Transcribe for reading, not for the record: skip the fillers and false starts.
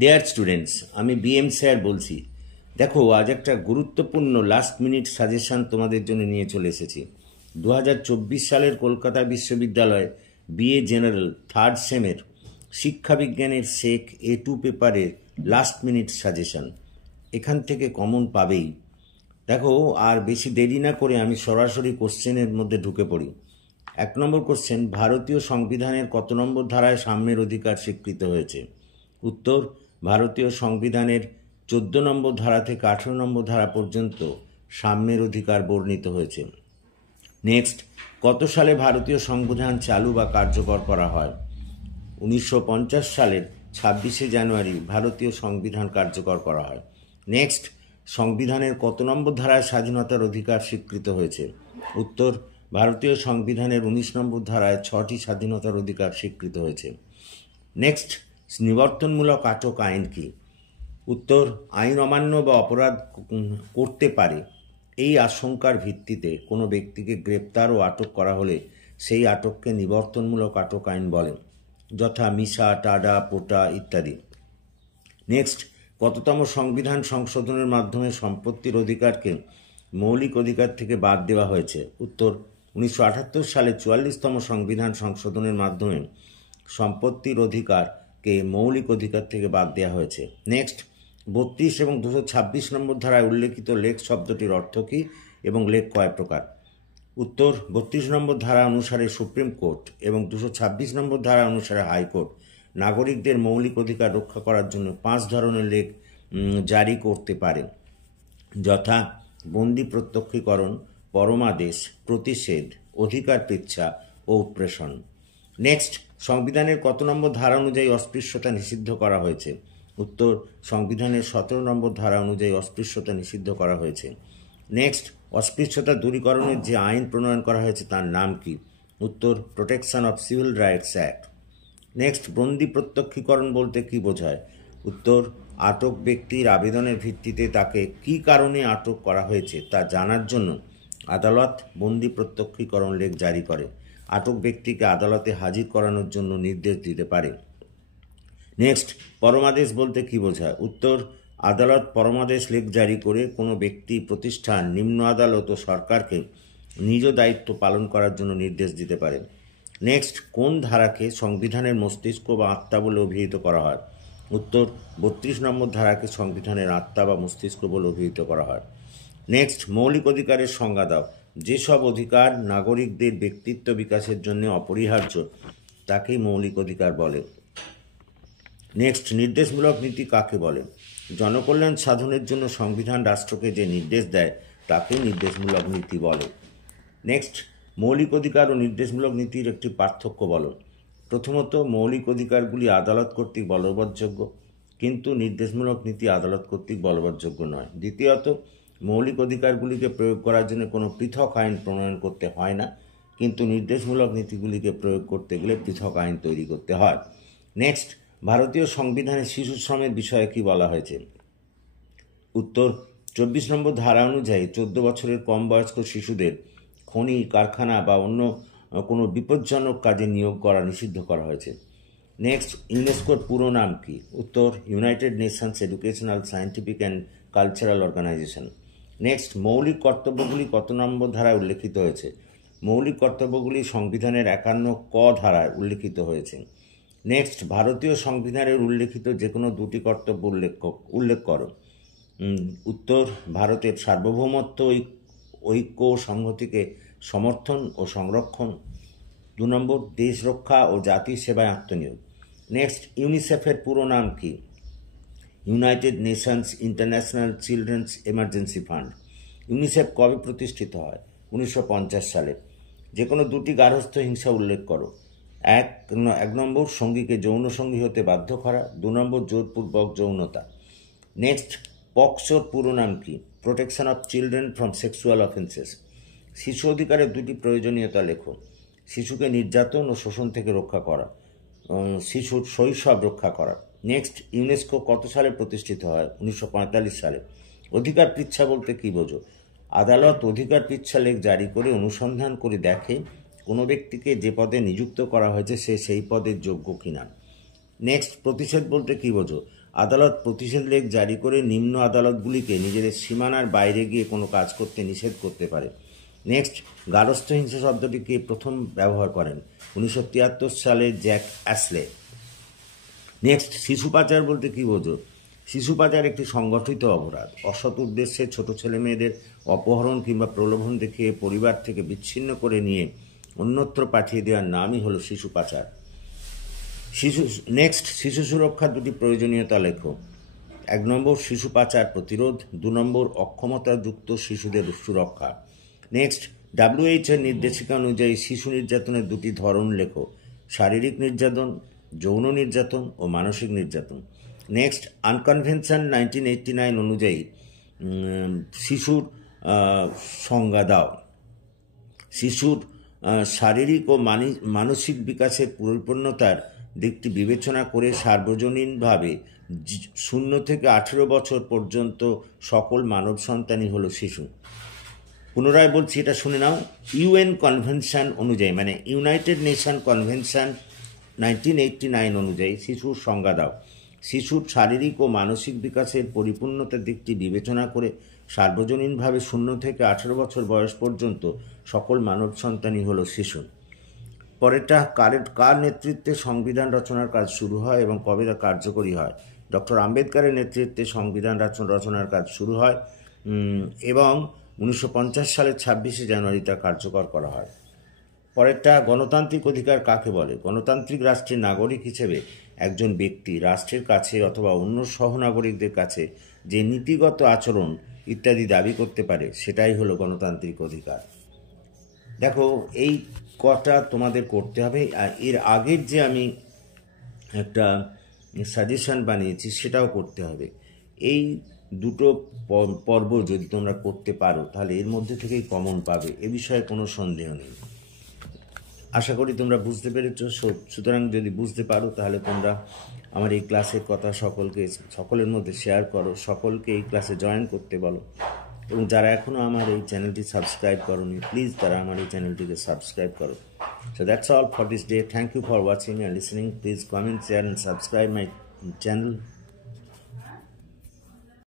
Dear students, আমি BM sir বলছি। দেখো, আজ একটা গুরুত্বপূর্ণ লাস্ট মিনিট সাজেশন তোমাদের জন্য নিয়ে চলে এসেছি। 2024 সালের কলকাতা বিশ্ববিদ্যালয় বিএ জেনারেল থার্ড সেমের শিক্ষাবিজ্ঞানের শেখ A2 পেপারের লাস্ট মিনিট সাজেশন। এখান থেকে কমন পাবেই। দেখো, আর বেশি দেরি না করে আমি সরাসরি কোশ্চেনের মধ্যে ঢুকে পড়ি। 1 নম্বর কোশ্চেন, ভারতীয় সংবিধানের কত নম্বর ধারায় সাম্যের অধিকার স্বীকৃত হয়েছে? উত্তর, ভারতীয় সংবিধানের 14 নম্বর ধারা থেকে 18 নম্বর ধারা পর্যন্ত সাম্যের অধিকার বর্ণিত হয়েছে। নেক্সট, কত সালে ভারতীয় সংবিধান চালু বা কার্যকর করা হয়? 1950 সালের 26শে জানুয়ারি ভারতীয় সংবিধান কার্যকর করা হয়। নেক্সট, সংবিধানের কত নম্বর ধারায় স্বাধীনতার অধিকার স্বীকৃত হয়েছে? উত্তর, ভারতীয় সংবিধানের 19 নম্বর ধারায় 6টি স্বাধীনতার অধিকার স্বীকৃত হয়েছে। নেক্সট, নিবর্তনমূলক আটক আইন কি? উত্তর, আইন অমান্য বা অপরাধ করতে পারে এই আশঙ্কার ভিত্তিতে কোনো ব্যক্তিকে গ্রেপ্তার ও আটক করা হলে সেই আটককে নিবর্তনমূলক আটক আইন বলে, যথা মিসা, টাডা, পোটা ইত্যাদি। নেক্সট, কততম সংবিধান সংশোধনের মাধ্যমে সম্পত্তির অধিকারকে মৌলিক অধিকার থেকে বাদ দেওয়া হয়েছে? উত্তর, 1978 সালে 44তম সংবিধান সংশোধনের মাধ্যমে সম্পত্তির অধিকারকে মৌলিক অধিকার থেকে বাদ দেওয়া হয়েছে। নেক্সট, 32 এবং 226 নম্বর ধারায় উল্লেখিত লেক শব্দটির অর্থ কী এবং লেক কয় প্রকার? উত্তর, 32 নম্বর ধারা অনুসারে সুপ্রিম কোর্ট এবং 226 নম্বর ধারা অনুসারে হাইকোর্ট নাগরিকদের মৌলিক অধিকার রক্ষা করার জন্য 5 ধরনের লেক জারি করতে পারে, যথা বন্দি প্রত্যক্ষীকরণ, পরমাদেশ, প্রতিষেধ, অধিকার পৃচ্ছা ও উৎপ্রেষণ। নেক্সট, সংবিধানের কত নম্বর ধারা অনুযায়ী অস্পৃশ্যতা নিষিদ্ধ করা হয়েছে? উত্তর, সংবিধানের 17 নম্বর ধারা অনুযায়ী অস্পৃশ্যতা নিষিদ্ধ করা হয়েছে। নেক্সট, অস্পৃশ্যতা দূরীকরণের যে আইন প্রণয়ন করা হয়েছে তার নাম কি? উত্তর, protection of civil rights act. Next, বন্দি প্রত্যক্ষীকরণ বলতে কি বোঝায়? উত্তর, আটক ব্যক্তির আবেদনের ভিত্তিতে তাকে কী কারণে আটক করা হয়েছে তা জানার জন্য আদালত বন্দি প্রত্যক্ষীকরণ লেখ জারি করে আটক ব্যক্তিকে আদালতে হাজির করানোর জন্য নির্দেশ দিতে পারে। নেক্সট, পরমাদেশ বলতে কি বোঝায়? উত্তর, আদালত পরমাদেশ লেখ জারি করে কোনো ব্যক্তি, প্রতিষ্ঠান, নিম্ন আদালত ও সরকারকে নিজ দায়িত্ব পালন করার জন্য নির্দেশ দিতে পারে। নেক্সট, কোন ধারাকে সংবিধানের মস্তিষ্ক বা আত্মা বলে অভিহিত করা হয়? উত্তর, 32 নম্বর ধারাকে সংবিধানের আত্মা বা মস্তিষ্ক বলে অভিহিত করা হয়। নেক্সট, মৌলিক অধিকারের সংজ্ঞা দাও। যেসব অধিকার নাগরিকদের ব্যক্তিত্ব বিকাশের জন্য অপরিহার্য তাকেই মৌলিক অধিকার বলে। নেক্সট, নির্দেশমূলক নীতি কাকে বলে? জনকল্যাণ সাধনের জন্য সংবিধান রাষ্ট্রকে যে নির্দেশ দেয় তাকে নির্দেশমূলক নীতি বলে। নেক্সট, মৌলিক অধিকার ও নির্দেশমূলক নীতির একটি পার্থক্য বলো। প্রথমত, মৌলিক অধিকারগুলি আদালত কর্তৃক বলবৎযোগ্য, কিন্তু নির্দেশমূলক নীতি আদালত কর্তৃক বলবৎযোগ্য নয়। দ্বিতীয়ত, মৌলিক অধিকারগুলিকে প্রয়োগ করার জন্য কোনো পৃথক আইন প্রণয়ন করতে হয় না, কিন্তু নির্দেশমূলক নীতিগুলিকে প্রয়োগ করতে গেলে পৃথক আইন তৈরি করতে হয়। নেক্সট, ভারতীয় সংবিধানে শিশু শ্রমের বিষয়ে কি বলা হয়েছে? উত্তর, 24 নম্বর ধারা অনুযায়ী 14 বছরের কম বয়স্ক শিশুদের খনি, কারখানা বা অন্য কোনো বিপজ্জনক কাজে নিয়োগ করা নিষিদ্ধ করা হয়েছে। নেক্সট, ইউনেস্কোর পুরো নাম কি? উত্তর, United Nations Educational, Scientific and Cultural Organization. Next, মৌলিক কর্তব্যগুলি কত নম্বর ধারায় উল্লেখিত হয়েছে? মৌলিক কর্তব্যগুলি সংবিধানের 51 ক ধারায় উল্লেখিত হয়েছে। নেক্সট, ভারতীয় সংবিধানের উল্লেখিত যে কোনো 2টি কর্তব্য উল্লেখ করো। উত্তর, ভারতের সার্বভৌমত্ব, ঐক্য ও সংহতিকে সমর্থন ও সংরক্ষণ। 2 নম্বর, দেশ রক্ষা ও জাতির সেবায় আত্মনিয়োগ। নেক্সট, ইউনিসেফের পুরো নাম কি? United Nations international children's emergency fund. UNICEF কবে প্রতিষ্ঠিত হয়? 1950 সালে। যে কোনো 2টি গার্হস্থ্য হিংসা উল্লেখ করো। 1 নম্বর, সঙ্গীকে যৌন সঙ্গী হতে বাধ্য করা। 2 নম্বর, জোরপূর্বক যৌনতা। নেক্সট, পক্সোর পুরো নাম কি? Protection of children from sexual offences. শিশু অধিকারের 2টি প্রয়োজনীয়তা লেখো। শিশুকে নির্যাতন ও শোষণ থেকে রক্ষা করা, শিশুর শৈশব রক্ষা করা। নেক্সট, ইউনেস্কো কত সালে প্রতিষ্ঠিত হয়? 1945 সালে। অধিকার পৃচ্ছা বলতে কী বোঝো? আদালত অধিকার পৃচ্ছা লেখ জারি করে অনুসন্ধান করে দেখে কোনো ব্যক্তিকে যে পদে নিযুক্ত করা হয়েছে সে সেই পদের যোগ্য কিনা। নেক্সট, প্রতিষেধ বলতে কী বোঝো? আদালত প্রতিষেধক জারি করে নিম্ন আদালতগুলিকে নিজেদের সীমানার বাইরে গিয়ে কোনো কাজ করতে নিষেধ করতে পারে। নেক্সট, গার্হস্থ্য হিংসা শব্দটিকে প্রথম ব্যবহার করেন 1973 সালে জ্যাক অ্যাসলে। নেক্সট, শিশু পাচার বলতে কী বোঝো? শিশু পাচার একটি সংগঠিত অপরাধ। অসৎ উদ্দেশ্যে ছোট ছেলে মেয়েদের অপহরণ কিংবা প্রলোভন দেখিয়ে পরিবার থেকে বিচ্ছিন্ন করে নিয়ে অন্যত্র পাঠিয়ে দেওয়ার নামই হলো শিশু পাচার। শিশু সুরক্ষার দুটি প্রয়োজনীয়তা লেখো। 1 নম্বর, শিশু পাচার প্রতিরোধ। 2 নম্বর, অক্ষমতাযুক্ত শিশুদের সুরক্ষা। নেক্সট, WHO এর নির্দেশিকা অনুযায়ী শিশু নির্যাতনের দুটি ধরন লেখো। শারীরিক নির্যাতন, যৌন নির্যাতন ও মানসিক নির্যাতন। নেক্সট, আনকনভেনশন 1989 অনুযায়ী শিশুর সংজ্ঞা দাও। শিশুর শারীরিক ও মানসিক বিকাশের পরিপূর্ণতার দিকটি বিবেচনা করে সার্বজনীনভাবে 0 থেকে 18 বছর পর্যন্ত সকল মানব সন্তানই হলো শিশু। পুনরায় বলছি, এটা শুনে নাও। UN কনভেনশন অনুযায়ী, মানে ইউনাইটেড নেশন কনভেনশন 1989 অনুযায়ী শিশুর সংজ্ঞা দাও। শিশুর শারীরিক ও মানসিক বিকাশের পরিপূর্ণতার দিকটি বিবেচনা করে সার্বজনীনভাবে 0 থেকে 18 বছর বয়স পর্যন্ত সকল মানব সন্তানই হলো শিশু। পরেরটা, কার নেতৃত্বে সংবিধান রচনার কাজ শুরু হয় এবং কবে তা কার্যকরী হয়? ডক্টর আম্বেদকরের নেতৃত্বে সংবিধান রচনার কাজ শুরু হয় এবং 1950 সালের 26শে জানুয়ারি তা কার্যকর করা হয়। পরেরটা, গণতান্ত্রিক অধিকার কাকে বলে? গণতান্ত্রিক রাষ্ট্রের নাগরিক হিসেবে একজন ব্যক্তি রাষ্ট্রের কাছে অথবা অন্য সহনাগরিকদের কাছে যে নীতিগত আচরণ ইত্যাদি দাবি করতে পারে সেটাই হলো গণতান্ত্রিক অধিকার। দেখো, এই কটা তোমাদের করতে হবে। আর এর আগের যে আমি একটা সাজেশন বানিয়েছি সেটাও করতে হবে। এই দুটো পর্ব যদি তোমরা করতে পারো তাহলে এর মধ্যে থেকেই কমন পাবে, এ বিষয়ে কোনো সন্দেহ নেই। আশা করি তোমরা বুঝতে পেরেছ। সুতরাং যদি বুঝতে পারো তাহলে তোমরা আমার এই ক্লাসের কথা সকলের মধ্যে শেয়ার করো, সকলকে এই ক্লাসে জয়েন করতে বলো, এবং যারা এখনও আমার এই চ্যানেলটি সাবস্ক্রাইব করোনি প্লিজ তারা আমার এই চ্যানেলটিকে সাবস্ক্রাইব করো। So that's all for this day. Thank you for watching and listening. Please comment, share and subscribe my channel.